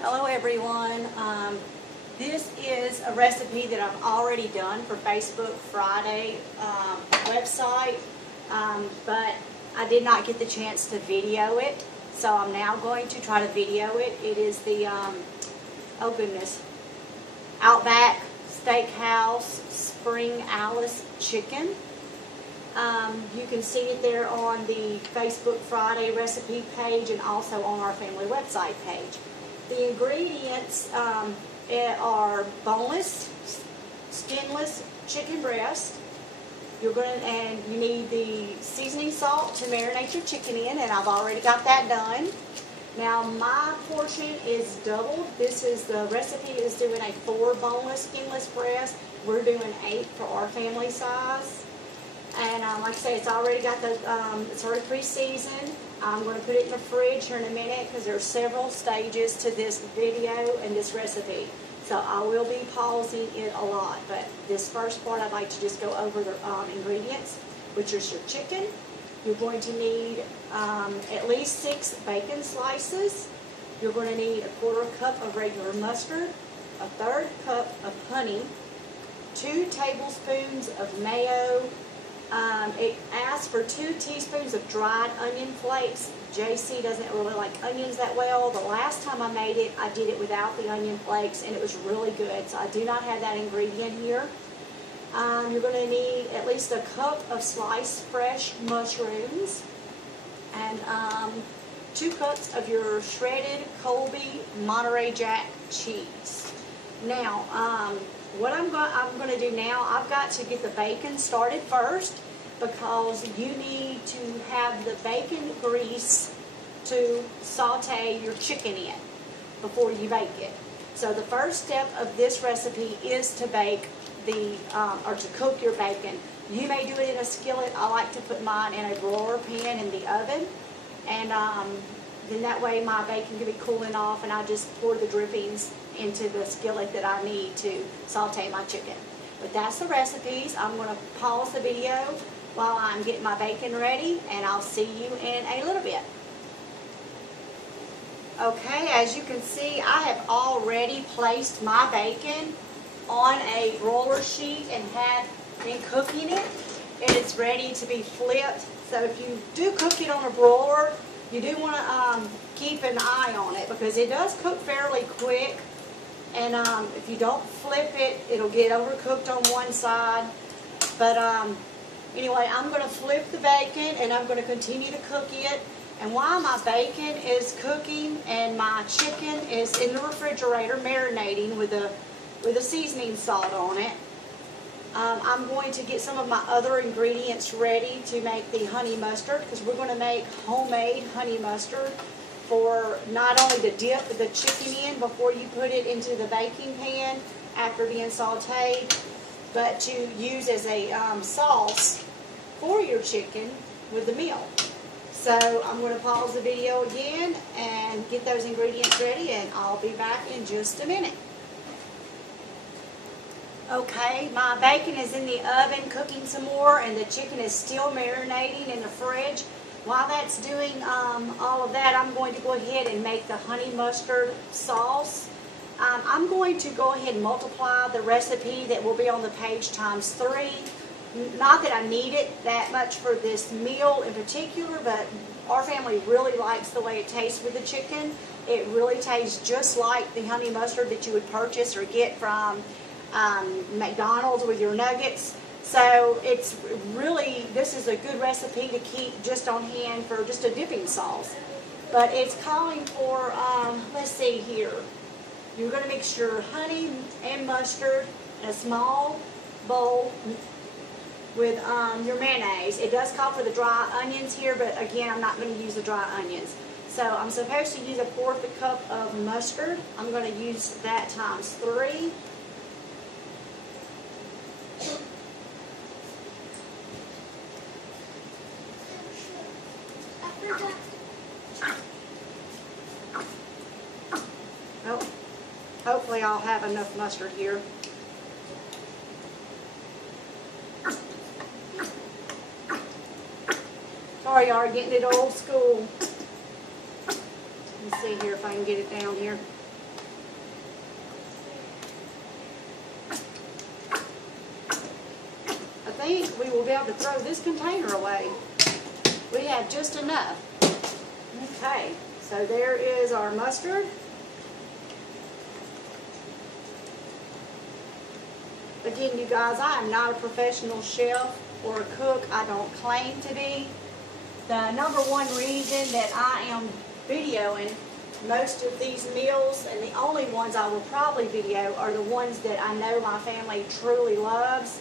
Hello everyone. This is a recipe that I've already done for Facebook Friday website, but I did not get the chance to video it, so I'm now going to try to video it. It is the, oh goodness, Outback Steakhouse Spring Alice Chicken. You can see it there on the Facebook Friday recipe page and also on our family website page. The ingredients are boneless, skinless chicken breast. You need the seasoning salt to marinate your chicken in, and I've already got that done. Now my portion is doubled. The recipe is doing a 4 boneless, skinless breast. We're doing 8 for our family size. And like I say, it's already got it's already pre-seasoned. I'm going to put it in the fridge here in a minute because there are several stages to this video and this recipe. So I will be pausing it a lot. But this first part, I'd like to just go over the ingredients, which is your chicken. You're going to need at least 6 bacon slices. You're going to need a 1/4 cup of regular mustard, a 1/3 cup of honey, 2 tablespoons of mayo. It asks for 2 teaspoons of dried onion flakes. JC doesn't really like onions that well. The last time I made it, I did it without the onion flakes, and it was really good. So I do not have that ingredient here. You're going to need at least a cup of sliced fresh mushrooms, and 2 cups of your shredded Colby Monterey Jack cheese. Now, what I'm going to do now, I've got to get the bacon started first because you need to have the bacon grease to saute your chicken in before you bake it. So the first step of this recipe is to bake or to cook your bacon. You may do it in a skillet. I like to put mine in a broiler pan in the oven, and then that way my bacon can be cooling off, and I just pour the drippings into the skillet that I need to saute my chicken. But that's the recipes. I'm going to pause the video while I'm getting my bacon ready, and I'll see you in a little bit. Okay, as you can see, I have already placed my bacon on a broiler sheet and have been cooking it, and it's ready to be flipped. So if you do cook it on a broiler, you do want to keep an eye on it because it does cook fairly quick. And if you don't flip it, it'll get overcooked on one side. But anyway, I'm going to flip the bacon and I'm going to continue to cook it. And while my bacon is cooking and my chicken is in the refrigerator marinating with a seasoning salt on it, I'm going to get some of my other ingredients ready to make the honey mustard, because we're going to make homemade honey mustard for not only to dip the chicken in before you put it into the baking pan after being sauteed, but to use as a sauce for your chicken with the meal. So I'm going to pause the video again and get those ingredients ready, and I'll be back in just a minute. Okay, my bacon is in the oven cooking some more, and the chicken is still marinating in the fridge. While that's doing all of that, I'm going to go ahead and make the honey mustard sauce. I'm going to go ahead and multiply the recipe that will be on the page ×3. Not that I need it that much for this meal in particular, but our family really likes the way it tastes with the chicken. It really tastes just like the honey mustard that you would purchase or get from McDonald's with your nuggets. So this is a good recipe to keep just on hand for just a dipping sauce. But it's calling for, let's see here. You're going to mix your honey and mustard in a small bowl with your mayonnaise. It does call for the dry onions here, but again, I'm not going to use the dry onions. So I'm supposed to use a 1/4 cup of mustard. I'm going to use that ×3. Oh, hopefully I'll have enough mustard here. Sorry, y'all are getting it old school. Let me see here if I can get it down here. able to throw this container away. We have just enough. Okay, so there is our mustard. Again, you guys, I am not a professional chef or a cook. I don't claim to be. The number one reason that I am videoing most of these meals, and the only ones I will probably video, are the ones that I know my family truly loves,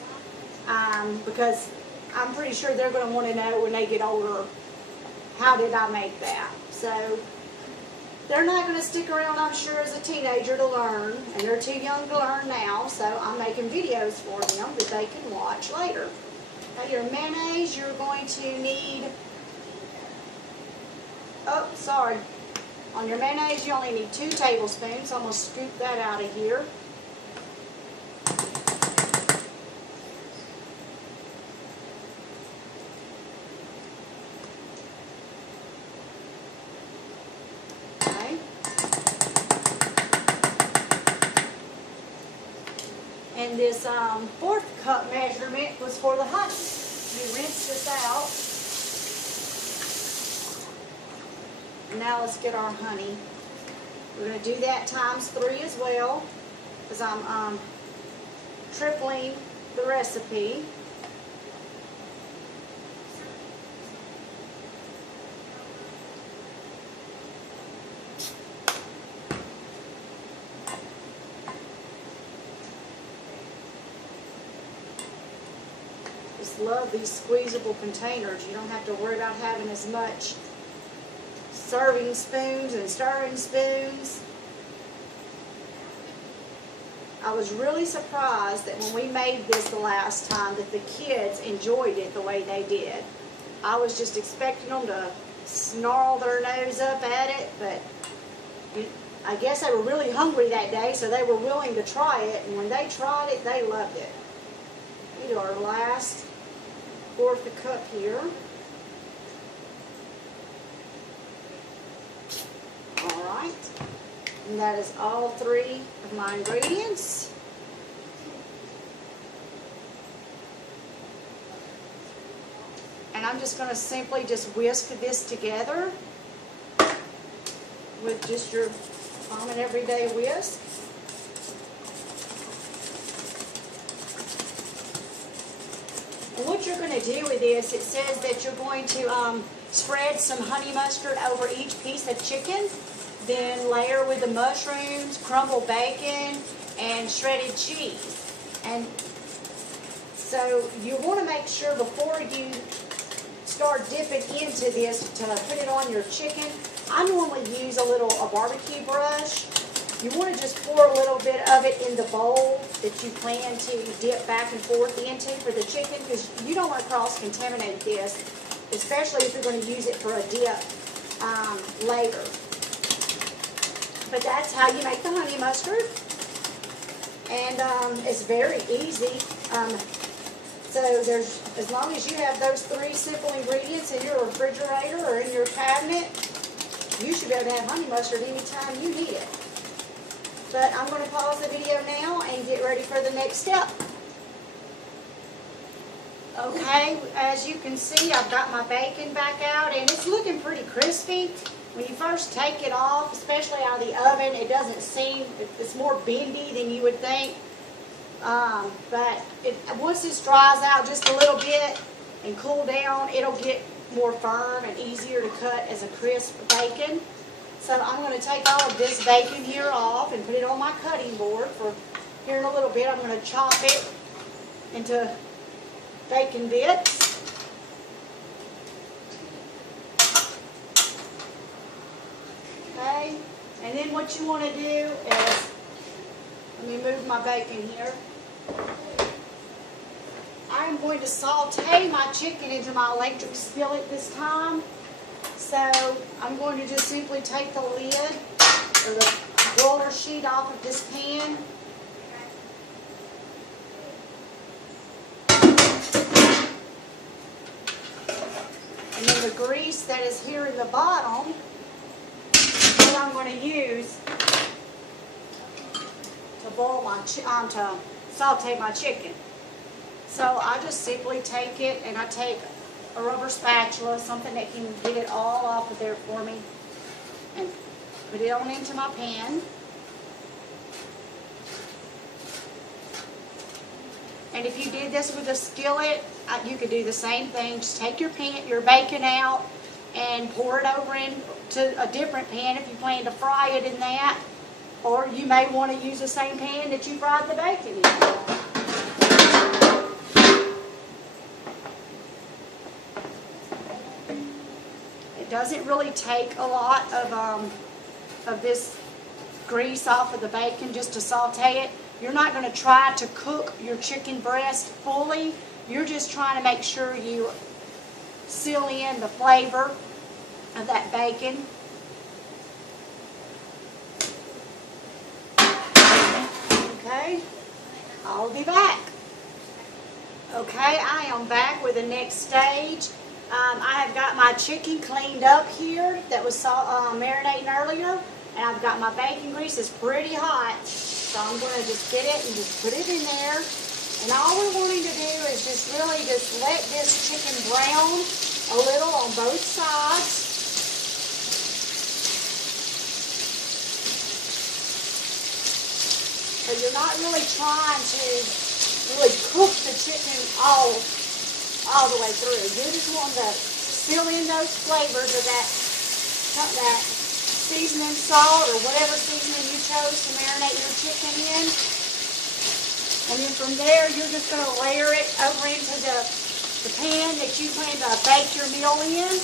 because I'm pretty sure they're going to want to know when they get older, how did I make that? So they're not going to stick around, I'm sure, as a teenager to learn, and they're too young to learn now, so I'm making videos for them that they can watch later. Now your mayonnaise, you're going to need, oh, sorry. On your mayonnaise, you only need 2 tablespoons. I'm going to scoop that out of here. Okay. And this 4th cup measurement was for the honey. You rinse this out. Now let's get our honey. We're going to do that times 3 as well, because I'm tripling the recipe. Just love these squeezable containers. You don't have to worry about having as much serving spoons and stirring spoons. I was really surprised that when we made this the last time that the kids enjoyed it the way they did. I was just expecting them to snarl their nose up at it, but I guess they were really hungry that day, so they were willing to try it, and when they tried it, they loved it. We do our last 1/4 cup here. Alright, and that is all 3 of my ingredients. And I'm just going to simply just whisk this together with just your common everyday whisk. And what you're going to do with this, it says that you're going to spread some honey mustard over each piece of chicken, then layer with the mushrooms, crumbled bacon, and shredded cheese. And so you want to make sure before you start dipping into this to put it on your chicken. I normally use a barbecue brush. You want to just pour a little bit of it in the bowl that you plan to dip back and forth into for the chicken, because you don't want to cross-contaminate this, especially if you're going to use it for a dip later. But that's how you make the honey mustard. And it's very easy. So as long as you have those 3 simple ingredients in your refrigerator or in your cabinet, you should be able to have honey mustard anytime you need it. But I'm going to pause the video now and get ready for the next step. Okay, as you can see, I've got my bacon back out, and it's looking pretty crispy. When you first take it off, especially out of the oven, it doesn't seem, it's more bendy than you would think. But once this dries out just a little bit and cool down, it'll get more firm and easier to cut as a crisp bacon. So I'm going to take all of this bacon here off and put it on my cutting board for here in a little bit. I'm going to chop it into bacon bits. Okay, and then what you want to do is, let me move my bacon here. I'm going to saute my chicken into my electric skillet this time. So I'm going to just simply take the lid or the broiler sheet off of this pan. And then the grease that is here in the bottom is what I'm going to use to boil my to saute my chicken. So I just simply take it and I take a rubber spatula, something that can get it all off of there for me, and put it on into my pan. And if you did this with a skillet, you could do the same thing. Just take your bacon out and pour it over into a different pan if you plan to fry it in that. Or you may want to use the same pan that you fried the bacon in. It doesn't really take a lot of this grease off of the bacon just to saute it. You're not going to try to cook your chicken breast fully. You're just trying to make sure you seal in the flavor of that bacon. Okay, I'll be back. Okay, I am back with the next stage. I have got my chicken cleaned up here that was marinating earlier, and I've got my bacon grease. It's pretty hot, so I'm going to just get it and just put it in there. And all we're wanting to do is just really just let this chicken brown a little on both sides. So you're not really trying to really cook the chicken all the way through. You just want to seal in those flavors of that seasoning salt or whatever seasoning you chose to marinate your chicken in. And then from there, you're just going to layer it over into the pan that you plan to bake your meal in.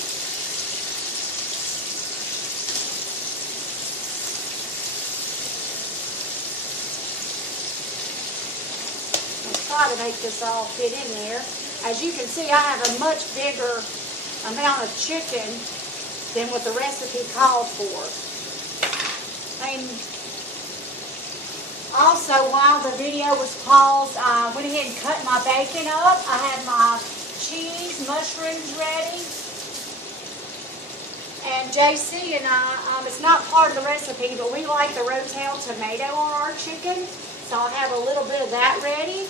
Try to make this all fit in there. As you can see, I have a much bigger amount of chicken than what the recipe called for. And also, while the video was paused, I went ahead and cut my bacon up. I had my cheese, mushrooms ready. And JC and I, it's not part of the recipe, but we like the Rotel tomato on our chicken. So I have a little bit of that ready.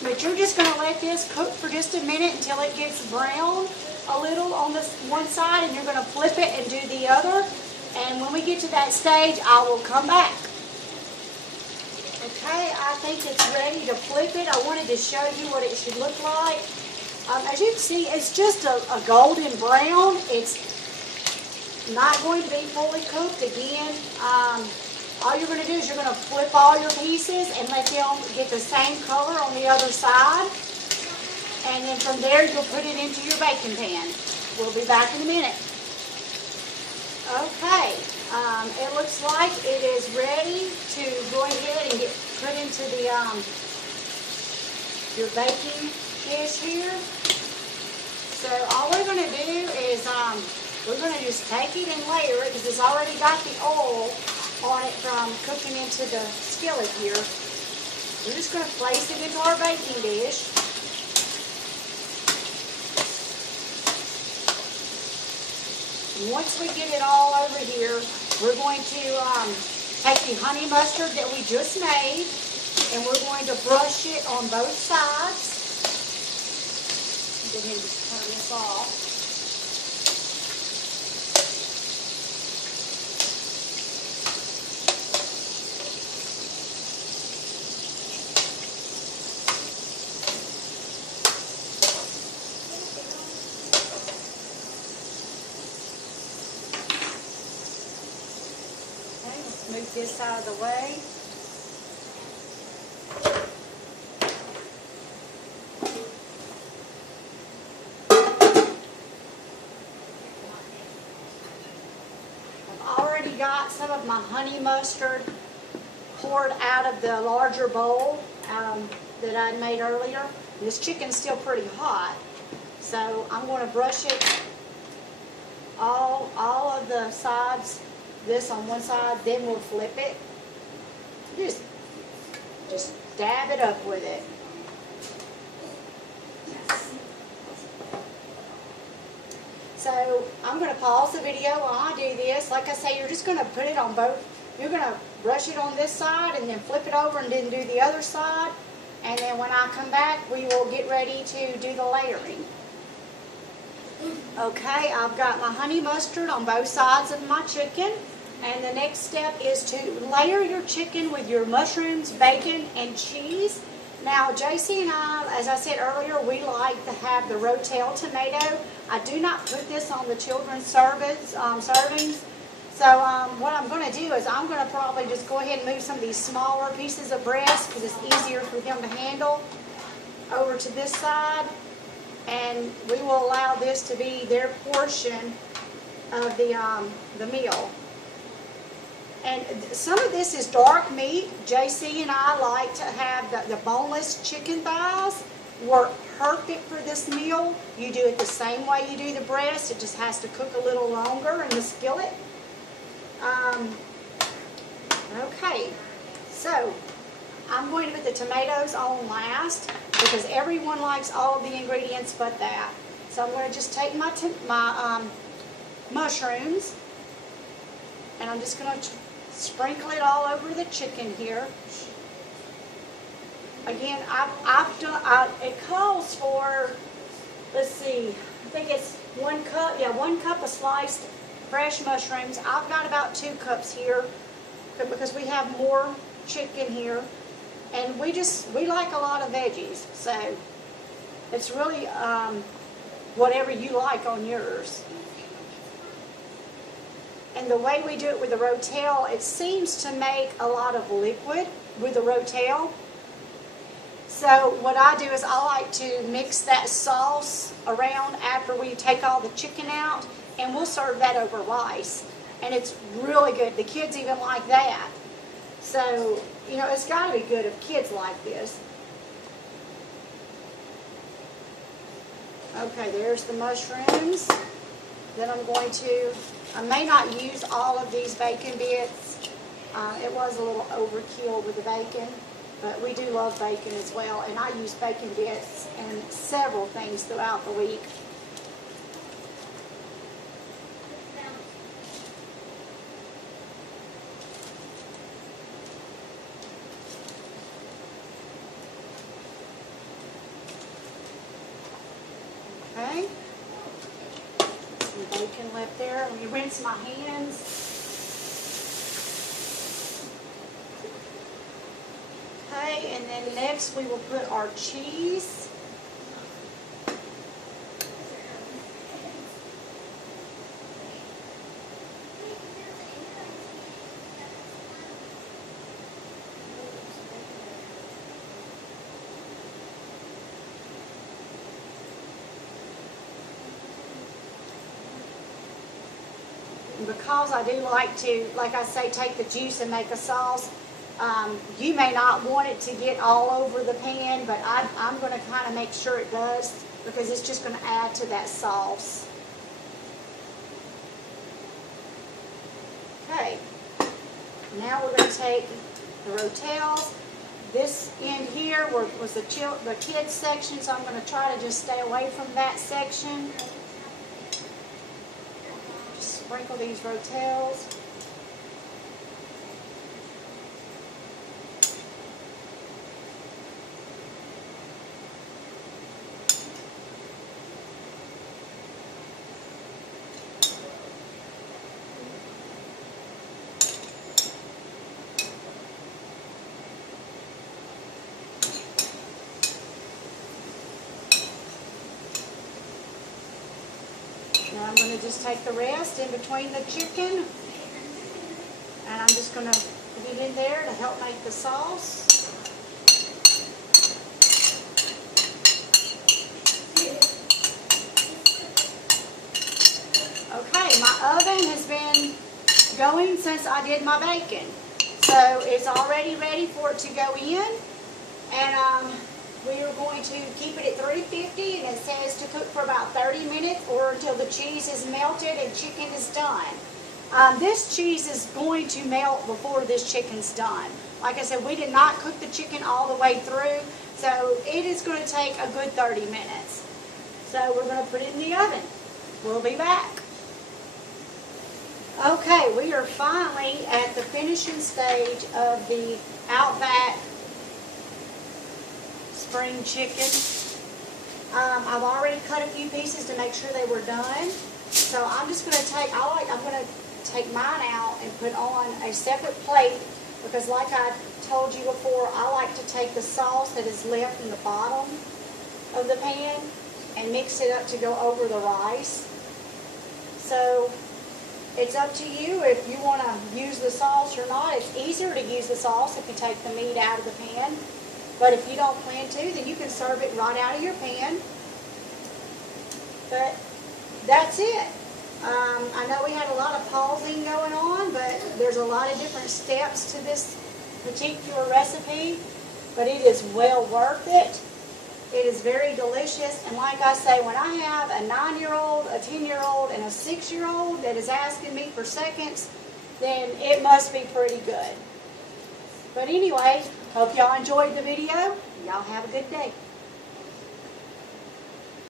But you're just going to let this cook for just a minute until it gets brown a little on this one side, and you're going to flip it and do the other. And when we get to that stage, I will come back. Okay, I think it's ready to flip it. I wanted to show you what it should look like. As you can see, it's just a golden brown. It's not going to be fully cooked again. All you're going to do is you're going to flip all your pieces and let them get the same color on the other side. And then from there, you'll put it into your baking pan. We'll be back in a minute. Okay, it looks like it is ready to go ahead and get put into the your baking dish here. So all we're going to do is we're going to just take it and layer it because it's already got the oil on it from cooking into the skillet here. We're just going to place it into our baking dish. And once we get it all over here, we're going to take the honey mustard that we just made, and we're going to brush it on both sides. Go ahead and just turn this off. Move this out of the way. I've already got some of my honey mustard poured out of the larger bowl that I made earlier. This chicken's still pretty hot, so I'm going to brush it all of the sides. This on one side, then we'll flip it. Just dab it up with it. So I'm going to pause the video while I do this. Like I say, you're just going to put it on both. You're going to brush it on this side and then flip it over and then do the other side. And then when I come back, we will get ready to do the layering. Okay, I've got my honey mustard on both sides of my chicken. And the next step is to layer your chicken with your mushrooms, bacon, and cheese. Now, JC and I, as I said earlier, we like to have the Rotel tomato. I do not put this on the children's servings. So what I'm going to do is I'm going to probably just go ahead and move some of these smaller pieces of breast, because it's easier for them to handle, over to this side. And we will allow this to be their portion of the meal. And some of this is dark meat. JC and I like to have the boneless chicken thighs. Work perfect for this meal. You do it the same way you do the breast. It just has to cook a little longer in the skillet. Okay, so I'm going to put the tomatoes on last because everyone likes all of the ingredients but that. So I'm going to just take my mushrooms, and I'm just going to sprinkle it all over the chicken here. Again, it calls for, let's see, I think it's 1 cup, yeah, 1 cup of sliced fresh mushrooms. I've got about 2 cups here because we have more chicken here. And we like a lot of veggies, so it's really whatever you like on yours. And the way we do it with the Rotel, it seems to make a lot of liquid with the Rotel. So what I do is I like to mix that sauce around after we take all the chicken out, and we'll serve that over rice. And it's really good. The kids even like that. So, you know, it's got to be good if kids like this. Okay, there's the mushrooms. Then I may not use all of these bacon bits. It was a little overkill with the bacon, but we do love bacon as well. And I use bacon bits in several things throughout the week. Okay, some bacon left there. Let me rinse my hands. Okay, and then next we will put our cheese. Because I do like to, like I say, take the juice and make a sauce, you may not want it to get all over the pan, but I'm going to kind of make sure it does, because it's just going to add to that sauce. Okay, now we're going to take the Rotels. This end here was the kids section, so I'm going to try to just stay away from that section. Sprinkle these Rotels. Now I'm going to just take the rest in between the chicken, and I'm just going to put it in there to help make the sauce. Okay, my oven has been going since I did my bacon, so it's already ready for it to go in, and we are going to keep it at 350, and it says to cook for about 30 minutes or until the cheese is melted and chicken is done. This cheese is going to melt before this chicken's done. Like I said, we did not cook the chicken all the way through, so it is going to take a good 30 minutes. So we're going to put it in the oven. We'll be back. Okay, we are finally at the finishing stage of the Outback spring chicken. I've already cut a few pieces to make sure they were done. So I'm just going to take, I'm going to take mine out and put on a separate plate because like I told you before, I like to take the sauce that is left in the bottom of the pan and mix it up to go over the rice. So it's up to you if you want to use the sauce or not. It's easier to use the sauce if you take the meat out of the pan. But if you don't plan to, then you can serve it right out of your pan. But that's it. I know we had a lot of pausing going on, but there's a lot of different steps to this particular recipe. But it is well worth it. It is very delicious. And like I say, when I have a 9-year-old, a 10-year-old, and a 6-year-old that is asking me for seconds, then it must be pretty good. But anyway, hope y'all enjoyed the video. Y'all have a good day.